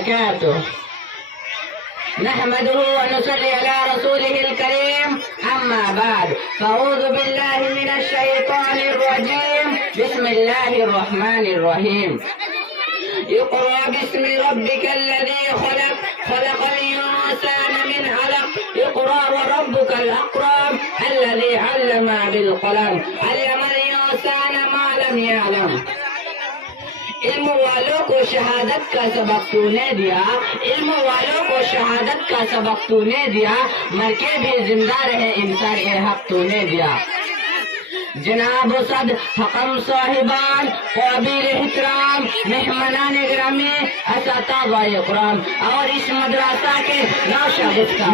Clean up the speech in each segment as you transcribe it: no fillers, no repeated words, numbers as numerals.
وبركاته. نحمده ونصلي على رسوله الكريم. أما بعد، فأعوذ بالله من الشيطان الرجيم. بسم الله الرحمن الرحيم. اقرأ باسم ربك الذي خلق، خلق الإنسان من علق. اقرأ وربك الأكرم الذي علم بالقلم، علم الإنسان ما لم يعلم. علم والوں کو شہادت کا سبق تو نے دیا، علم والوں کو شہادت کا سبق تو نے دیا، مر کے بھی زندہ رہے انسان اے حق تو نے دیا. جناب صد حکم صاحبان، قابل احترام مہمانان گرامی، اساتذہ اکرام اور اس مدرسہ کے نو شاگرد کا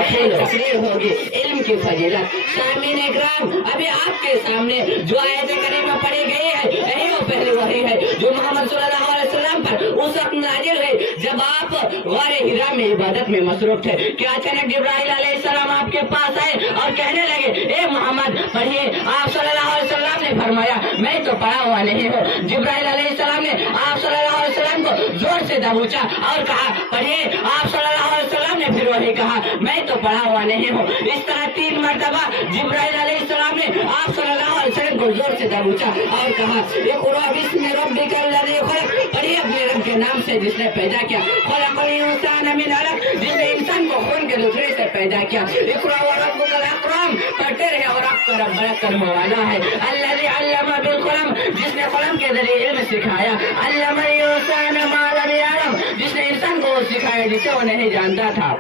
تقریر ہوگی علم کی فضیلت. سامعین اکرام، ابھی آپ کے سامنے جو آیت کریمہ پڑھی گئی ہے یہی وہ پہلی وحی ہے جو محمد صلی اللہ علیہ وسلم پر اس وقت نازل ہوئی جب آپ غار حرا میں عبادت میں مصروف تھے کہ اچانک جبرائیل علیہ السلام آپ کے پاس آئے اور کہنے لگے اے محمد پڑھیے. آپ صلی اللہ علیہ وسلم نے فرمایا میں تو پڑھا ہوا نہیں ہوں. جبرائیل علیہ السلام نے آپ صلی اللہ علیہ وسلم کو زور سے دبوچا اور کہا پڑھیے. آپ صلی اللہ علیہ وسلم نے پھر وہی کہا میں تو پڑھا ہوا نہیں ہوں. اس طرح 3 مرتبہ جبرائیل علیہ السلام نے آپ صلی اللہ علیہ وسلم کو زور سے دبوچا اور کہا اقرأ باسم ربک الذی خلق، پڑھیے اپنے رب کے نام سے جس نے پیدا کیا. خلق الانسان من علق، جس نے انسان کو خون کے لطفے سے پیدا کیا. اقرأ وربک الاکرم، پڑھتے رہے اور آپ کا رب بڑا کرم والا ہے. الذی علم بالقلم، جس نے قلم کے ذریعے علم سکھایا. علم الانسان ما لم يعلم، جس نے انسان کو وہ سکھایا جسے وہ نہیں جانتا تھا.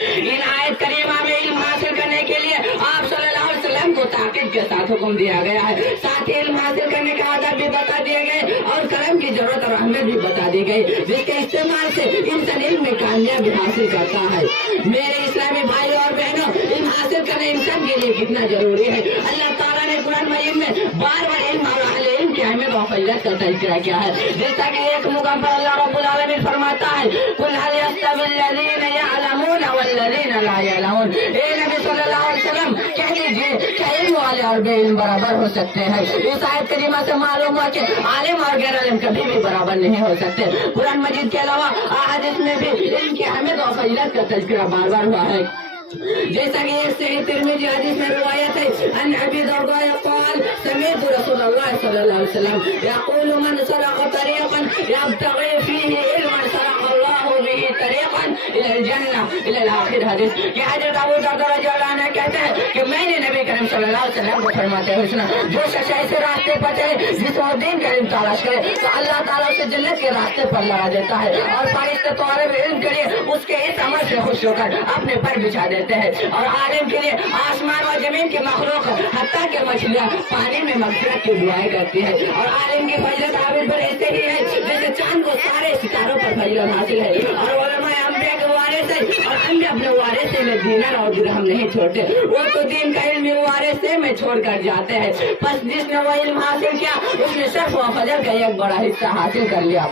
ان آیت کریمہ میں علم حاصل کرنے کے لیے آپ صلی اللہ علیہ وسلم کو تاکید کے ساتھ حکم دیا گیا ہے. ساتھ ہی علم حاصل کرنے کا آداب بھی بتا دیے گئے اور قلم کی ضرورت اور اہمیت بھی بتا دی گئی جس کے استعمال سے انسان علم میں کامیابی حاصل کرتا ہے. میرے اسلامی بھائی اور بہنوں، علم حاصل کرنا انسان کے لیے کتنا ضروری ہے. اللہ تعالیٰ نے قرآن مجید میں بار بار علم اور اہل علم کی اہمیت و فضیلت کا تذکرہ کیا ہے. جیسا کہ ایک مقام پر اللہ رب العالمین فرماتا ہے قل هل يستوي الذين يعلمون والذين لا يعلمون. اے نبی صلی اللہ علیہ وسلم کہہ دیجئے کہ علم والے اور بے علم برابر ہو سکتے ہیں. اس آیت کریمہ سے معلوم ہوا کہ عالم اور غیر عالم کبھی بھی برابر نہیں ہو سکتے. قرآن مجید کے علاوہ احادیث میں بھی علم کی اہمیت و فضیلت کا تذکرہ بار بار ہوا ہے. جیسا کہ ایک صحیح ترمذی حدیث میں روایت ہے ان ابی درداء قال سمعت رسول اللہ صلی اللہ علیہ وسلم يقول من سلك طريقا يبتغي فيه علما سلك الله به طريقا الى الجنه الى الاخر. حدیث کہ حضرت ابو درداء رضی اللہ عنہ کہتے ہیں کہ میں نے نبی کریم صلی اللہ علیہ وسلم کو فرماتے ہوئے سنا جو شخص ایسے راستے پر چلے جس میں دین کا علم تلاش کرے تو اللہ تعالیٰ اسے جنت کے راستے پر لگا دیتا ہے اور فارغ طالب علم کے لیے اس کے اس عمل سے خوش ہو کر اپنے پر بچھا دیتے ہیں اور عالم کے لیے آسمان و زمین کی مخلوق حتیٰ کہ مچھلیاں پانی میں مغفرت کی دعائیں کرتی ہے. اور عالم کی فضیلت عابد پر ایسے ہی ہے جیسے چاند کو سارے ستاروں پر فضیلت حاصل ہے. اور علماء انبیاء کے وارث ہے اور انبیاء اپنے وارثے میں دینار اور درہم نہیں چھوڑتے. وہ تو دین کا علم وارثے میں چھوڑ کر جاتے ہیں. بس جس نے وہ علم حاصل کیا اس نے شرف و فضل کا ایک بڑا حصہ حاصل کر لیا.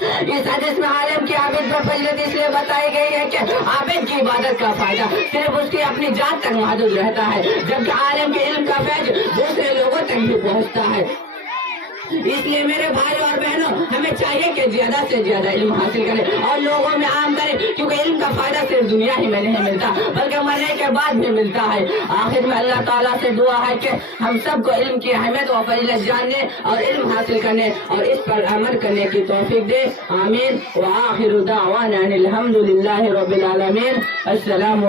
اس حدیث میں عالم کی عابد پر فضیلت اس لیے بتائی گئی ہے کہ عابد کی عبادت کا فائدہ صرف اس کی اپنی ذات تک محدود رہتا ہے جبکہ عالم کے علم کا فیض دوسرے لوگوں تک بھی پہنچتا ہے. اس لیے میرے بھائی اور بہنوں ہمیں چاہیے کہ زیادہ سے زیادہ علم حاصل کریں اور لوگوں میں عام کریں کیونکہ علم کا فائدہ صرف دنیا ہی میں نہیں ملتا بلکہ مرنے کے بعد بھی ملتا ہے. آخر میں اللہ تعالیٰ سے دعا ہے کہ ہم سب کو علم کی اہمیت و فضیلت جاننے اور علم حاصل کرنے اور اس پر عمل کرنے کی توفیق دے. آمین. وآخر دعوانا ان الحمد للہ رب العالمین. السلام